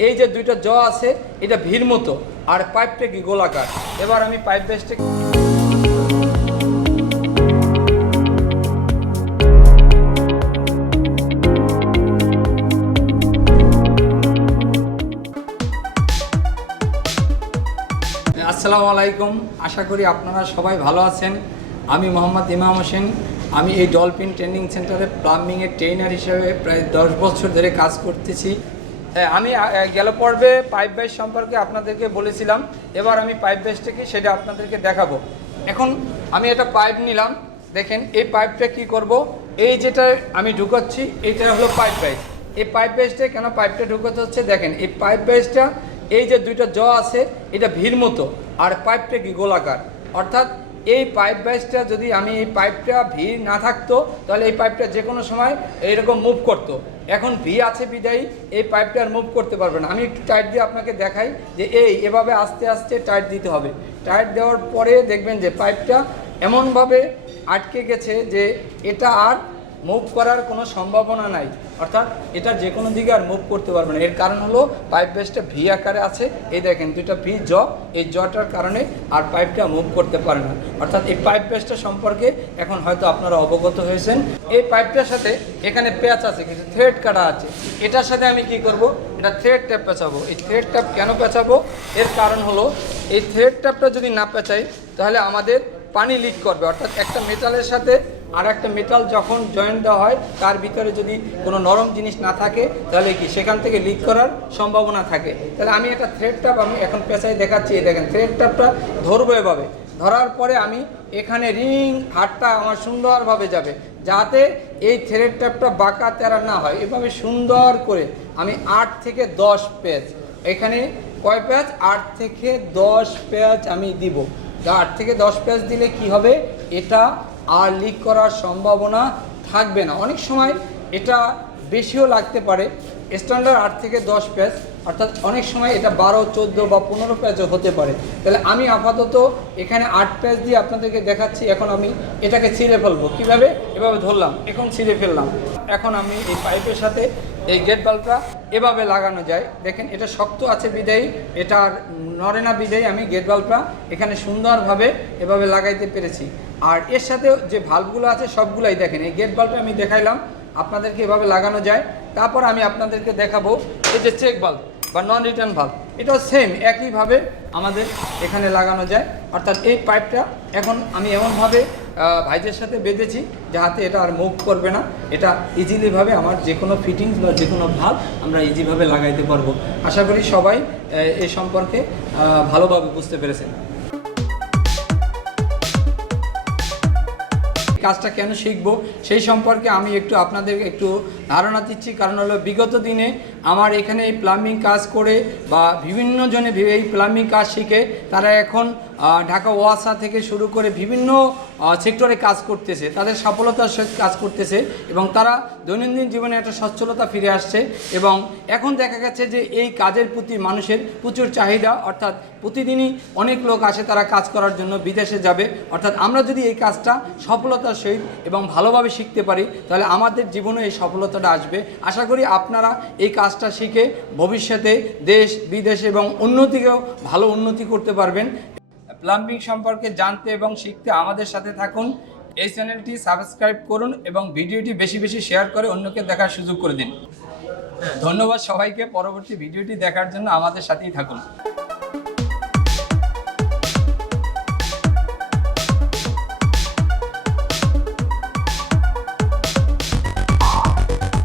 এই যে দুইটা জ আছে এটা ভির মতো আর পাইপটা কি গোলাকার। এবার আমি পাইপ বেসটা আসসালামু আলাইকুম, আশা করি আপনারা সবাই ভালো আছেন। আমি মোহাম্মদ ইমাম হোসেন। আমি এই ডলফিন ট্রেনিং সেন্টারে প্লাম্বিংয়ের ট্রেনার হিসেবে প্রায় 10 বছর ধরে কাজ করতেছি। আমি গেল পর্বে পাইপ বেস সম্পর্কে আপনাদেরকে বলেছিলাম, এবার আমি পাইপ বেসটা কি সেটা আপনাদেরকে দেখাবো। এখন আমি একটা পাইপ নিলাম, দেখেন এই পাইপটা কি করব, এই যেটা আমি ঢুকাচ্ছি এইটা হলো পাইপ বেস। এই পাইপ বেসটা কেন পাইপটা ঢুকাতে হচ্ছে দেখেন, এই পাইপ বেসটা এই যে দুইটা জ আছে এটা ভির মতো আর পাইপটা কি গোলাকার। অর্থাৎ এই পাইপ বেসটা যদি আমি এই পাইপটা ভিড় না থাকতো তাহলে এই পাইপটা যে কোনো সময় এইরকম মুভ করতো। এখন ভি আছে বিদায়ী এই পাইপটা আর মুভ করতে পারবে না। আমি একটু টাইট দিয়ে আপনাকে দেখাই যে এভাবে আস্তে আস্তে টাইট দিতে হবে। টাইট দেওয়ার পরে দেখবেন যে পাইপটা এমনভাবে আটকে গেছে যে এটা আর মুভ করার কোনো সম্ভাবনা নাই। অর্থাৎ এটা যে কোনো দিকে আর মুভ করতে পারবে না। এর কারণ হলো পাইপ বেসটা ভি আকারে আছে। এই দেখেন দুইটা ভি জ, এই জটার কারণে আর পাইপটা মুভ করতে পারে না। অর্থাৎ এই পাইপ বেসটা সম্পর্কে এখন হয়তো আপনারা অবগত হয়েছেন। এই পাইপটার সাথে এখানে প্যাচ আছে, কিছু থ্রেড কাটা আছে। এটার সাথে আমি কি করব, এটা থ্রেড ট্যাপ পেঁচাবো। এই থ্রেড ট্যাপ কেন পেঁচাবো, এর কারণ হলো এই থ্রেড ট্যাপটা যদি না পেঁচাই তাহলে আমাদের পানি লিক করবে। অর্থাৎ একটা মেটালের সাথে আর একটা মেটাল যখন জয়েন্ট দেওয়া হয় তার ভিতরে যদি কোনো নরম জিনিস না থাকে তাহলে কি সেখান থেকে লিক করার সম্ভাবনা থাকে। তাহলে আমি একটা থ্রেড ট্যাপ আমি এখন পেঁচাই দেখাচ্ছি। দেখেন থ্রেড ট্যাপটা ধরবো, এভাবে ধরার পরে আমি এখানে রিং হাতটা আমার সুন্দরভাবে যাবে, যাতে এই থ্রেড ট্যাপটা বাঁকা তেরা না হয়। এভাবে সুন্দর করে আমি 8 থেকে 10 পেঁচ, এখানে কয় পেঁচ, 8 থেকে 10 পেঁচ আমি দিব। 8 থেকে 10 পেঁচ দিলে কি হবে, এটা আর লিক করার সম্ভাবনা থাকবে না। অনেক সময় এটা বেশিও লাগতে পারে, স্ট্যান্ডার্ড 8 থেকে 10 পেঁচ, অর্থাৎ অনেক সময় এটা 12, 14 বা 15 পেঁচও হতে পারে। তাহলে আমি আপাতত এখানে 8 পেঁচ দিয়ে আপনাদেরকে দেখাচ্ছি। এখন আমি এটাকে ছিঁড়ে ফেলবো। কীভাবে, এভাবে ধরলাম, এখন ছিঁড়ে ফেললাম। এখন আমি এই পাইপের সাথে এই গেট বাল্বটা এভাবে লাগানো যায়। দেখেন এটা শক্ত আছে বিদায়ী, এটা আর নড়ে না বিদায়ী আমি গেট বাল্বটা এখানে সুন্দরভাবে এভাবে লাগাইতে পেরেছি। আর এর সাথে যে ভাল্বগুলো আছে সবগুলাই দেখেন, এই গেট বাল্বে আমি দেখাইলাম আপনাদেরকে এভাবে লাগানো যায়। তারপর আমি আপনাদেরকে দেখাবো এই যে চেক বাল্ব বা নন রিটার্ন ভাল্ব, এটাও সেম একইভাবে আমাদের এখানে লাগানো যায়। অর্থাৎ এই পাইপটা এখন আমি এমনভাবে ভাইজের সাথে বেঁধেছি যাতে এটা আর মুভ করবে না। এটা ইজিলিভাবে আমার যে কোনো ফিটিংস বা যে কোনো ভাল্ব আমরা ইজিভাবে লাগাইতে পারবো। আশা করি সবাই এই সম্পর্কে ভালোভাবে বুঝতে পেরেছেন। কাজটা কেন শিখবো সেই সম্পর্কে আমি আপনাদের একটু ধারণা দিচ্ছি। কারণ হলো বিগত দিনে আমার এখানে এই প্লাম্বিং কাজ করে বা বিভিন্ন জনে এই প্লাম্বিং কাজ শিখে তারা এখন ঢাকা ওয়াসা থেকে শুরু করে বিভিন্ন সেক্টরে কাজ করতেছে, তাদের সফলতার সাথে কাজ করতেছে এবং তারা দৈনন্দিন জীবনে একটা সচ্ছলতা ফিরে আসছে। এবং এখন দেখা গেছে যে এই কাজের প্রতি মানুষের প্রচুর চাহিদা। অর্থাৎ প্রতিদিনই অনেক লোক আসে তারা কাজ করার জন্য বিদেশে যাবে। অর্থাৎ আমরা যদি এই কাজটা সফলতার সহিত এবং ভালোভাবে শিখতে পারি তাহলে আমাদের জীবনে এই সফলতাটা আসবে। আশা করি আপনারা এই কাজটা শিখে ভবিষ্যতে দেশ বিদেশ এবং অন্যদিকেও ভালো উন্নতি করতে পারবেন। প্লাম্বিং সম্পর্কে জানতে এবং শিখতে আমাদের সাথে থাকুন। এই চ্যানেলটি সাবস্ক্রাইব করুন এবং ভিডিওটি বেশি বেশি শেয়ার করে অন্যকে দেখার সুযোগ করে দিন। ধন্যবাদ সবাইকে। পরবর্তী ভিডিওটি দেখার জন্য আমাদের সাথেই থাকুন।